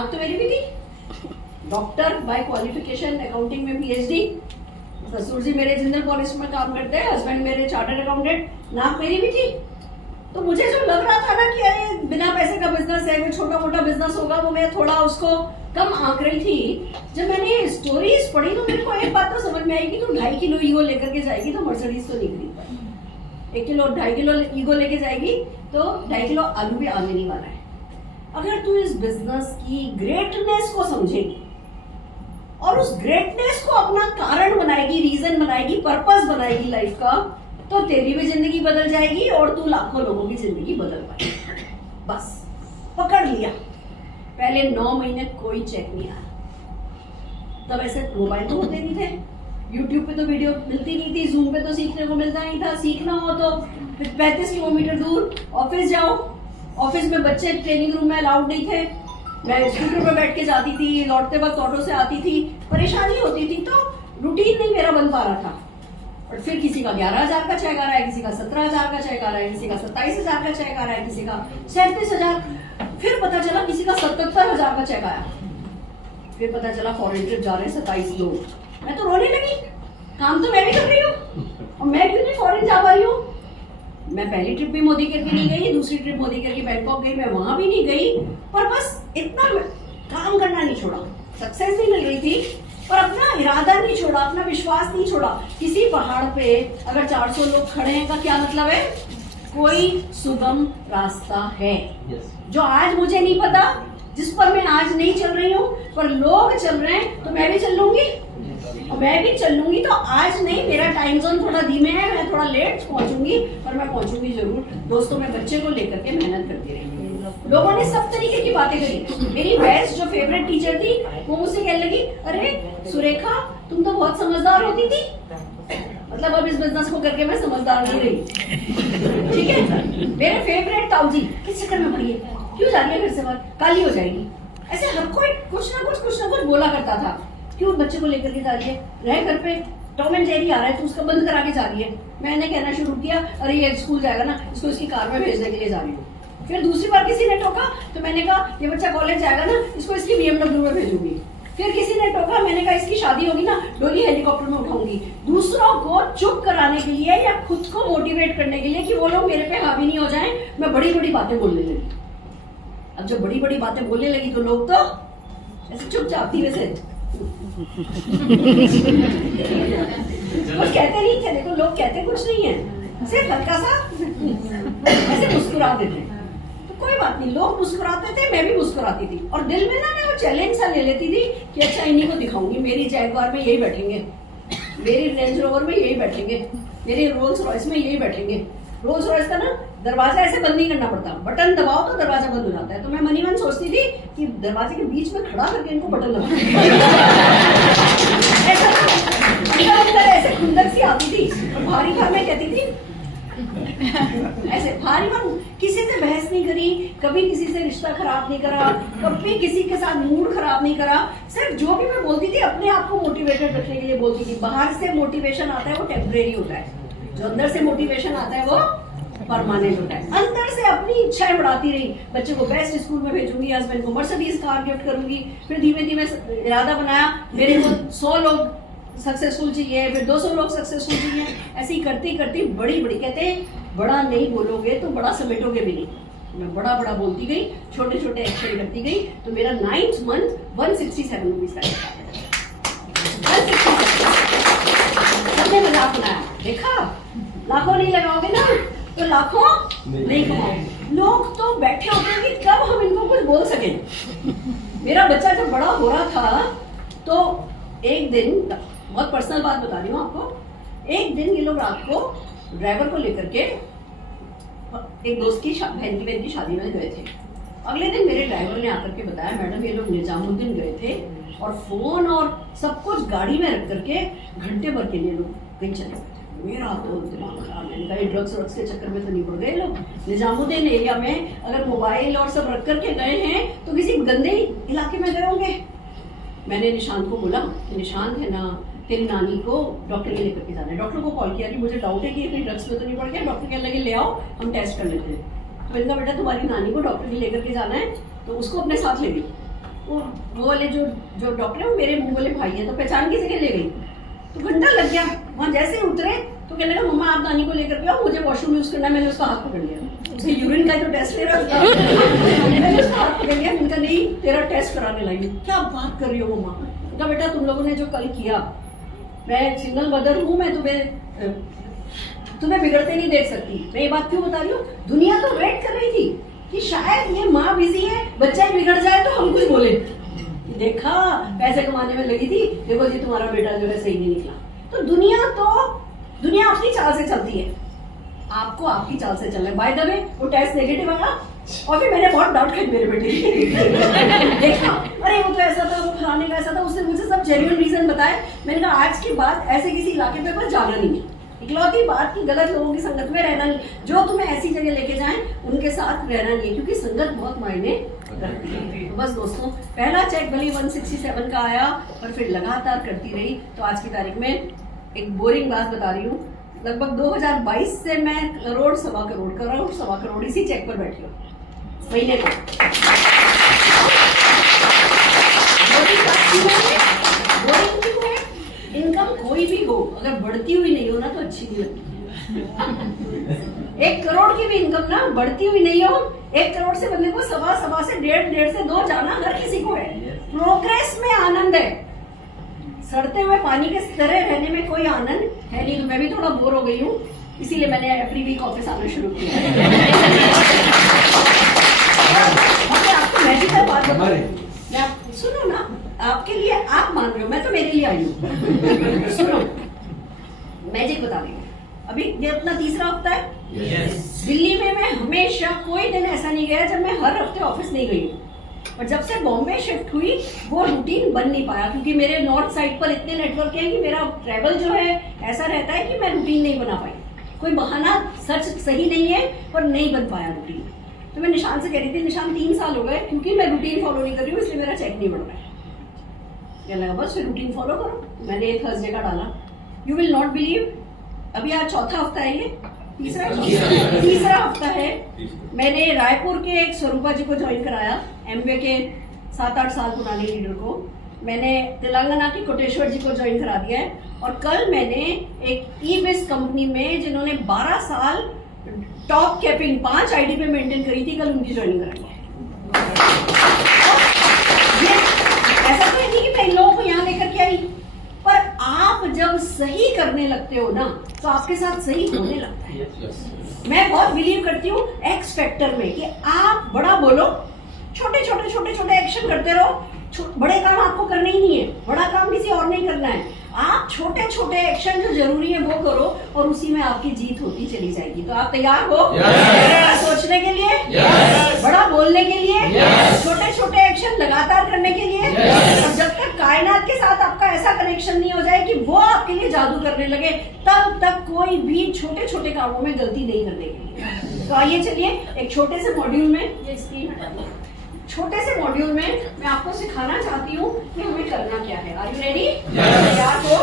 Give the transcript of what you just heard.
नाक तो मेरी भी थी, डॉक्टर बाय क्वालिफिकेशन, अकाउंटिंग में पीएचडी। ससुर जी मेरे जिंदल पॉलिश में काम करते हैं, हस्बैंड मेरे चार्टर्ड अकाउंटेंट। नाक मेरी भी थी। तो मुझे जो लग रहा था ना कि अरे बिना पैसे का बिजनेस है, कोई छोटा मोटा बिजनेस होगा, वो मैं थोड़ा उसको कम आंक रही थी। जब मैंने स्टोरीज पढ़ी तो मेरे को एक बात तो समझ में आई कि तू 2.5 किलो ईगो लेकर के जाएगी तो मर्सिडीज तो नहीं खरीद पाएगी। 1 किलो 2.5 किलो ईगो लेके जाएगी तो 2.5 किलो आलू भी आने नहीं वाला है। अगर तू इस बिजनेस की ग्रेटनेस को समझेगी और उस ग्रेटनेस को अपना कारण बनाएगी, रीजन बनाएगी, पर्पस बनाएगी लाइफ का, तो तेरी भी जिंदगी बदल जाएगी और तू लाखों लोगों की जिंदगी बदल पाएगी। बस पकड़ लिया। पहले 9 महीने कोई चेक नहीं आया। तब ऐसे मोबाइल तो होते नहीं थे, यूट्यूब पे तो वीडियो मिलती नहीं थी, जूम पे तो सीखने को मिलता नहीं था। सीखना हो तो 35 किलोमीटर दूर ऑफिस जाओ। ऑफिस में बच्चे ट्रेनिंग रूम में अलाउड नहीं थे। मैं स्कूटर पर बैठ के जाती थी, लौटते वक्त ऑटो से आती थी, परेशानी होती थी, तो रूटीन नहीं मेरा बन पा रहा था। और फिर किसी का 11,000 का चेक आ रहा है, किसी का 17,000 का चेक आ रहा है, किसी का 27,000 का चेक आ रहा है, किसी का 37,000। फिर पता चला किसी का 77,000 का चेक आया। फिर पता चला फॉरेन ट्रिप जा रहे हैं 27 लोग। मैं तो रोने लगी। काम तो मैं भी कर रही हूँ और मैं क्यों नहीं फॉरेन जा पा रही हूँ। मैं पहली ट्रिप भी मोदी करके नहीं गई, दूसरी ट्रिप मोदी करके बैंकॉक गई, मैं वहां भी नहीं गई। पर बस इतना काम करना नहीं छोड़ा। सक्सेस भी मिल रही थी पर अपना इरादा नहीं छोड़ा, अपना विश्वास नहीं छोड़ा। किसी पहाड़ पे अगर 400 लोग खड़े हैं का क्या मतलब है? कोई सुगम रास्ता है जो आज मुझे नहीं पता, जिस पर मैं आज नहीं चल रही हूँ, पर लोग चल रहे हैं तो मैं भी चल लूंगी। और मैं भी चल लूंगी तो आज नहीं, मेरा टाइम जोन थोड़ा धीमे है, मैं थोड़ा लेट पहुंचूंगी, पर मैं पहुंचूंगी जरूर। दोस्तों, मैं बच्चे को लेकर के मेहनत करती रही। लोगों ने सब तरीके की बातें करी। मेरी बेस्ट जो फेवरेट टीचर थी वो मुझसे कहने लगी, अरे सुरेखा तुम तो बहुत समझदार होती थी। मतलब अब इस बिजनेस को करके मैं समझदार नहीं रही। ठीक है। मेरे फेवरेट ताऊ जी, किस चक्कर में पड़ी है, क्यों जा रही है फिर से बात, काली हो जाएगी। ऐसे हर कोई कुछ ना कुछ बोला करता था। क्यों बच्चे को लेकर के जा रही है, रह घर पे, टॉम एंड जेरी आ रहा है तो उसका बंद करा के जा रही है। मैंने कहना शुरू किया, अरे ये स्कूल जाएगा ना, इसको इसकी कार में भेजने के लिए जा रही हूँ। फिर दूसरी बार किसी ने टोका तो मैंने कहा ये बच्चा कॉलेज जाएगा ना, इसको इसकी BMW में भेजूंगी। फिर किसी ने टोका, मैंने कहा इसकी शादी होगी ना, डोली हेलीकॉप्टर में उठाऊंगी। दूसरों को चुप कराने के लिए या खुद को मोटिवेट करने के लिए कि वो लोग मेरे पे हावी नहीं हो जाएं, मैं बड़ी बड़ी बातें बोलने लगी। अब जब बड़ी बड़ी बातें बोलने लगी तो लोग तो ऐसे चुपचाप धीरे से कुछ कहते नहीं थे। देखो लोग कहते कुछ नहीं है, सिर्फ हल्का सा ऐसे मुस्कुरा देते। तो कोई बात नहीं, लोग मुस्कुराते थे, मैं भी मुस्कुराती थी। और दिल में ना मैं वो चैलेंज सा ले लेती थी कि अच्छा इन्हीं को दिखाऊंगी, मेरी जैगवार में यही बैठेंगे, मेरी रेंज रोवर में यही बैठेंगे, मेरी रोल्स रॉयस में यही बैठेंगे। रोल्स रॉयस का ना दरवाजा ऐसे बंद नहीं करना पड़ता, बटन दबाओ तो दरवाजा बंद हो जाता है। तो मैं मनी मन सोचती थी कि दरवाजे के बीच में खड़ा करके इनको बटन दबा ऐसे खुंदक सी आती थी। और भारी खान में कहती थी ऐसे भारी खान, किसी से बहस नहीं करी, कभी किसी से रिश्ता खराब नहीं करा, कभी किसी के साथ मूड खराब नहीं करा। सिर्फ जो भी मैं बोलती थी अपने आप को मोटिवेटेड रखने के लिए बोलती थी। बाहर से मोटिवेशन आता है वो टेम्परेरी होता है, जो अंदर से मोटिवेशन आता है वो परमानेंट होता है। अंदर से अपनी इच्छाएं बढ़ाती रही, बच्चे को बेस्ट स्कूल में भेजूंगी, हस्बैंड को मर्सिडीज कार गिफ्ट करूंगी। फिर धीमे धीमे इरादा बनाया, मेरे को 100 लोग सक्सेसफुल चाहिए, फिर 200 लोग सक्सेसफुल चाहिए। ऐसे ही करती करती बड़ी बड़ी, कहते हैं बड़ा नहीं बोलोगे तो बड़ा समेटोगे भी नहीं। मैं बड़ा बड़ा बोलती गई, छोटे छोटे एक्शन करती गई। तो मेरा 9th मंथ 167 रुपीज का सबने मजाक बनाया, देखा लाखों नहीं लगाओगे ना तो लाखों नहीं कमाओगे। लोग तो बैठे होते हैं कि कब हम इनको कुछ बोल सके। मेरा बच्चा जब बड़ा हो रहा था तो एक दिन, बहुत पर्सनल बात बता रही हूँ आपको, एक दिन ये लोग रात को ड्राइवर को लेकर के एक दोस्त की बहन की शादी में गए थे। अगले दिन मेरे ड्राइवर ने आकर के बताया, मैडम ये लोग निजामुद्दीन गए थे और फोन और सब कुछ गाड़ी में रख करके घंटे भर के लिए लोग कहीं चले गए थे। मेरा तो दिमाग खराब, मैंने कहा ड्रग्स के चक्कर में तो नहीं पड़ गए लोग। निजामुद्दीन एरिया में अगर मोबाइल और सब रख करके गए हैं तो किसी गंदे इलाके में गए होंगे। मैंने निशांत को बोला कि निशांत है ना, तेरी नानी को डॉक्टर के लेकर के जाना है। डॉक्टर को कॉल किया कि मुझे डाउट है कि ये ड्रग्स में तो नहीं पड़ गया। डॉक्टर कहने लगे ले आओ हम टेस्ट कर लेते हैं। तो मैंने कहा बेटा तुम्हारी नानी को डॉक्टर के लेकर के जाना है, तो उसको अपने साथ ले गई। वो वाले जो डॉक्टर है वो मेरे मुंह वाले भाई है, तो पहचान किसी के ले गई, तो घंटा लग गया। वहाँ जैसे ही उतरे तो कहने लगा मम्मा आप नानी को लेकर के आओ, मुझे वॉशरूम यूज करना है। मैंने उसका हाथ पकड़ लिया, उसे यूरिन का जो टेस्ट ले रहा था मैंने उसका हाथ पकड़ लिया। उनका नहीं तेरा टेस्ट कराने लगी। क्या बात कर रही हो मम्मा? उनका बेटा तुम लोगों ने जो कल किया, मैं सिंगल मदर हूँ, मैं तुम्हें बिगड़ते नहीं देख सकती। मैं ये बात क्यों बता रही हूँ, दुनिया तो वेट कर रही थी कि शायद ये माँ बिजी है, बच्चा ही बिगड़ जाए तो हम कुछ बोले। देखा पैसे कमाने में लगी थी, देखो जी तुम्हारा बेटा जो है सही नहीं निकला। तो दुनिया अपनी चाल से चलती है, आपको आपकी चाल से चलना है। बाय द वे वो टेस्ट नेगेटिव आया और फिर मैंने बहुत डाउट किया मेरे बेटे की देखा अरे वो तो ऐसा था, वो फलाने का ऐसा था, उसने मुझे सब जेन्युइन रीजन बताया। मैंने कहा आज के बाद ऐसे किसी इलाके पे पर जाना नहीं है। इकलौती बात की गलत लोगों की संगत में रहना नहीं, जो तुम्हें ऐसी जगह लेके जाएं उनके साथ रहना नहीं है, क्योंकि संगत बहुत मायने रखती है। तो बस दोस्तों, पहला चेक भले 167 का आया और फिर लगातार करती रही। तो आज की तारीख में एक बोरिंग बात बता रही हूँ, लगभग 2022 से मैं करोड़ सवा करोड़ इसी चेक पर बैठी हूँ महीने को। इनकम कोई भी हो, अगर बढ़ती हुई नहीं हो ना तो अच्छी नहीं लगती। 1 करोड़ की भी इनकम ना बढ़ती हुई नहीं हो, 1 करोड़ से बंदे को सवा से डेढ़ से 2 जाना हर किसी को है। प्रोग्रेस में आनंद है, सड़ते हुए पानी के तरह रहने में कोई आनंद है नहीं। तो मैं भी थोड़ा बोर हो गई हूँ, इसीलिए मैंने एवरी वीक ऑफिस आना शुरू किया। आपको मैजिकल बात बताऊं, सुनो ना, आपके लिए आप मान रहे हो, मैं तो मेरे लिए आई हूँ। सुनो मैजिक बता रही हूँ। अभी ये अपना तीसरा हफ्ता है। दिल्ली में मैं हमेशा कोई दिन ऐसा नहीं गया जब मैं हर हफ्ते ऑफिस नहीं गई हूँ। और जब से बॉम्बे शिफ्ट हुई वो रूटीन बन नहीं पाया, क्योंकि मेरे नॉर्थ साइड पर इतने नेटवर्क है कि मेरा ट्रैवल जो है ऐसा रहता है कि मैं रूटीन नहीं बना पाई। कोई बहाना सच सही नहीं है, पर नहीं बन पाया रूटीन। तो मैं निशान से कह रही थी, निशान 3 साल हो गए क्योंकि मैं रूटीन फॉलो नहीं कर रही हूँ, इसलिए मेरा चेक नहीं बढ़ रहा है। क्या लगा बस फिर रूटीन फॉलो करो। मैंने एक थर्सडे का डाला, यू विल नॉट बिलीव, अभी आज चौथा हफ्ता है, ये तीसरा हफ्ता है। मैंने रायपुर के एक स्वरूपा जी को ज्वाइन कराया, एमवे के 7-8 साल पुराने लीडर को। मैंने तेलंगाना की कोटेश्वर जी को ज्वाइन करा दिया है। और कल मैंने एक ई-बिस कंपनी में जिन्होंने 12 साल टॉप कैपिंग 5 आईडी पे मेंटेन करी थी, कल उनकी ज्वाइनिंग कराई है। ऐसा तो नहीं कि मैं इन लोगों को यहाँ लेकर के आई, पर आप जब सही करने लगते हो ना तो आपके साथ सही होने लगता है। मैं बहुत बिलीव करती हूँ एक्स फैक्टर में, कि आप बड़ा बोलो, छोटे एक्शन करते रहो। बड़े काम आपको करने ही नहीं है, बड़ा काम किसी और नहीं करना है। आप छोटे एक्शन जो जरूरी है वो करो और उसी में आपकी जीत होती चली जाएगी। तो आप तैयार हो बड़ा सोचने के लिए, बड़ा बोलने के लिए, छोटे एक्शन लगातार करने के लिए। और जब तक कायनात के साथ आपका ऐसा कनेक्शन नहीं हो जाए कि वो आपके लिए जादू करने लगे, तब तक कोई भी छोटे कामों में गलती नहीं करने के लिए। तो आइए चलिए एक छोटे से मॉड्यूल में, ये स्क्रीन हटा दो, छोटे से मॉड्यूल में मैं आपको सिखाना चाहती हूँ कि हमें करना क्या है। Are you ready? तैयार हो?